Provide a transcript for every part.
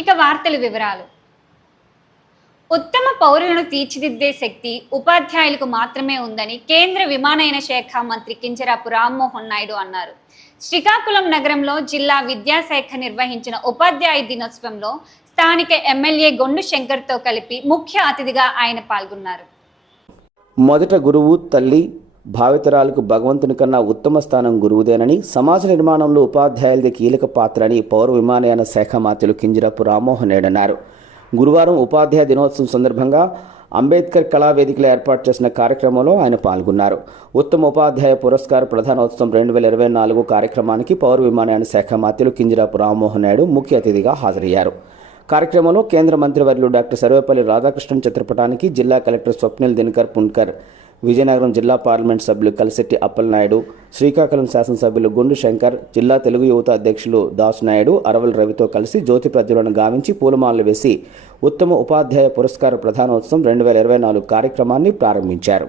ఇక వార్తల వివరాలు. ఉత్తమ పౌరులను తీర్చిదిద్దే శక్తి ఉపాధ్యాయులకు మాత్రమే ఉందని కేంద్ర విమానయాన శాఖ మంత్రి కింజరాపు రామ్మోహన్ నాయుడు అన్నారు. శ్రీకాకుళం నగరంలో జిల్లా విద్యాశాఖ నిర్వహించిన ఉపాధ్యాయ దినోత్సవంలో స్థానిక ఎమ్మెల్యే గొండు శంకర్తో కలిపి ముఖ్య అతిథిగా ఆయన పాల్గొన్నారు. మొదట గురువు తల్లి, భావితరాలకు భగవంతుని కన్నా ఉత్తమ స్థానం గురువుదేనని, సమాజ నిర్మాణంలో ఉపాధ్యాయులది కీలక పాత్ర అని పౌర విమానయాన శాఖ మంత్రులు కింజరాపు రామ్మోహన్ నాయుడు అన్నారు. గురువారం ఉపాధ్యాయ దినోత్సవం సందర్భంగా అంబేద్కర్ కళావేదికలో ఏర్పాటు చేసిన కార్యక్రమంలో ఆయన పాల్గొన్నారు. ఉత్తమ ఉపాధ్యాయ పురస్కార ప్రధానోత్సవం 2024 కార్యక్రమానికి పౌర విమానయాన శాఖ మంత్రులు కింజరాపు రామ్మోహన్ నాయుడు ముఖ్య అతిథిగా హాజరయ్యారు. కార్యక్రమంలో కేంద్ర మంత్రివర్యులు డాక్టర్ సర్వేపల్లి రాధాకృష్ణన్ చిత్రపటానికి జిల్లా కలెక్టర్ స్వప్నిల్ దినకర్ పున్కర్, విజయనగరం జిల్లా పార్లమెంట్ సభ్యులు కలిశెట్టి అప్పలనాయుడు, శ్రీకాకుళం శాసనసభ్యులు గొండు శంకర్, జిల్లా తెలుగు యువత అధ్యక్షులు దాసునాయుడు, అరవల్ రవితో కలిసి జ్యోతి ప్రజ్వలన గావించి పూలమాలలు వేసి ఉత్తమ ఉపాధ్యాయ పురస్కార ప్రధానోత్సవం 2024 కార్యక్రమాన్ని ప్రారంభించారు.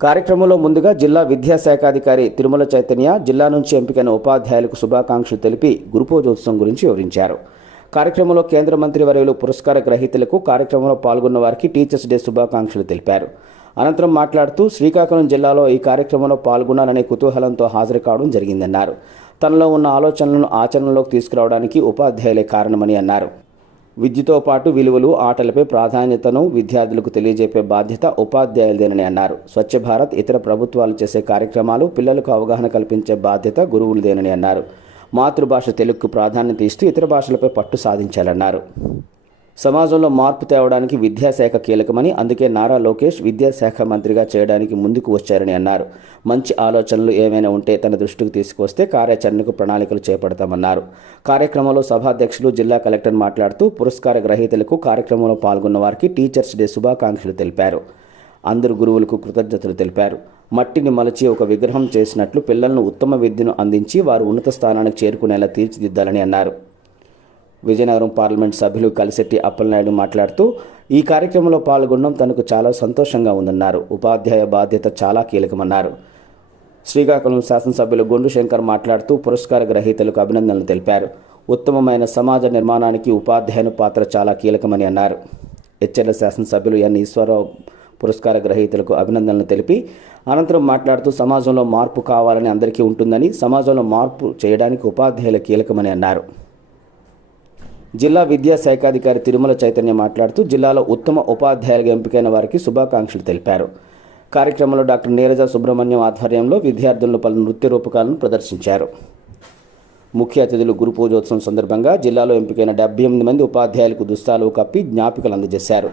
కార్యక్రమంలో ముందుగా జిల్లా విద్యాశాఖాధికారి తిరుమల చైతన్య జిల్లా నుంచి ఎంపికైన ఉపాధ్యాయులకు శుభాకాంక్షలు తెలిపి గురుపూజోత్సవం గురించి వివరించారు. కార్యక్రమంలో కేంద్ర మంత్రి వర్యులు పురస్కార గ్రహీతలకు, కార్యక్రమంలో పాల్గొన్న వారికి టీచర్స్ డే శుభాకాంక్షలు తెలిపారు. అనంతరం మాట్లాడుతూ శ్రీకాకుళం జిల్లాలో ఈ కార్యక్రమంలో పాల్గొనాలనే కుతూహలంతో హాజరు కావడం జరిగిందన్నారు. తనలో ఉన్న ఆలోచనలను ఆచరణలోకి తీసుకురావడానికి ఉపాధ్యాయులే కారణమని అన్నారు. విద్యతో పాటు విలువలు, ఆటలపై ప్రాధాన్యతను విద్యార్థులకు తెలియజెప్పే బాధ్యత ఉపాధ్యాయులదేనని అన్నారు. స్వచ్ఛ భారత్, ఇతర ప్రభుత్వాలు చేసే కార్యక్రమాలు పిల్లలకు అవగాహన కల్పించే బాధ్యత గురువులదేనని అన్నారు. మాతృభాష తెలుగుకు ప్రాధాన్యత ఇస్తూ ఇతర భాషలపై పట్టు సాధించాలన్నారు. సమాజంలో మార్పు తేవడానికి విద్యాశాఖ కీలకమని, అందుకే నారా లోకేష్ విద్యాశాఖ మంత్రిగా చేయడానికి ముందుకు వచ్చారని అన్నారు. మంచి ఆలోచనలు ఏమైనా ఉంటే తన దృష్టికి తీసుకువస్తే కార్యాచరణకు ప్రణాళికలు చేపడతామన్నారు. కార్యక్రమంలో సభాధ్యక్షులు జిల్లా కలెక్టర్ మాట్లాడుతూ పురస్కార గ్రహీతలకు, కార్యక్రమంలో పాల్గొన్న వారికి టీచర్స్ డే శుభాకాంక్షలు తెలిపారు. అందరు గురువులకు కృతజ్ఞతలు తెలిపారు. మట్టిని మలచి ఒక విగ్రహం చేసినట్లు పిల్లలను ఉత్తమ విద్యను అందించి వారు ఉన్నత స్థానానికి చేరుకునేలా తీర్చిదిద్దాలని అన్నారు. విజయనగరం పార్లమెంట్ సభ్యులు కలిశెట్టి అప్పలనాయుడు మాట్లాడుతూ ఈ కార్యక్రమంలో పాల్గొనడం తనకు చాలా సంతోషంగా ఉందన్నారు. ఉపాధ్యాయ బాధ్యత చాలా కీలకమన్నారు. శ్రీకాకుళం శాసనసభ్యులు గొండు శంకర్ మాట్లాడుతూ పురస్కార గ్రహీతలకు అభినందనలు తెలిపారు. ఉత్తమమైన సమాజ నిర్మాణానికి ఉపాధ్యాయుని పాత్ర చాలా కీలకమని అన్నారు. హెచ్ఎల్ శాసనసభ్యులు ఎన్ ఈశ్వరరావు పురస్కార గ్రహీతలకు అభినందనలు తెలిపి అనంతరం మాట్లాడుతూ సమాజంలో మార్పు కావాలని అందరికీ ఉంటుందని, సమాజంలో మార్పు చేయడానికి ఉపాధ్యాయుల కీలకమని అన్నారు. జిల్లా విద్యాశాఖాధికారి తిరుమల చైతన్య మాట్లాడుతూ జిల్లాలో ఉత్తమ ఉపాధ్యాయులుగా ఎంపికైన వారికి శుభాకాంక్షలు తెలిపారు. కార్యక్రమంలో డాక్టర్ నీరజ సుబ్రహ్మణ్యం ఆధ్వర్యంలో విద్యార్థులను పలు నృత్య రూపకాలను ప్రదర్శించారు. ముఖ్య అతిథులు గురు పూజోత్సవం సందర్భంగా జిల్లాలో ఎంపికైన 78 మంది ఉపాధ్యాయులకు దుస్తాలు కప్పి జ్ఞాపికలు అందజేశారు.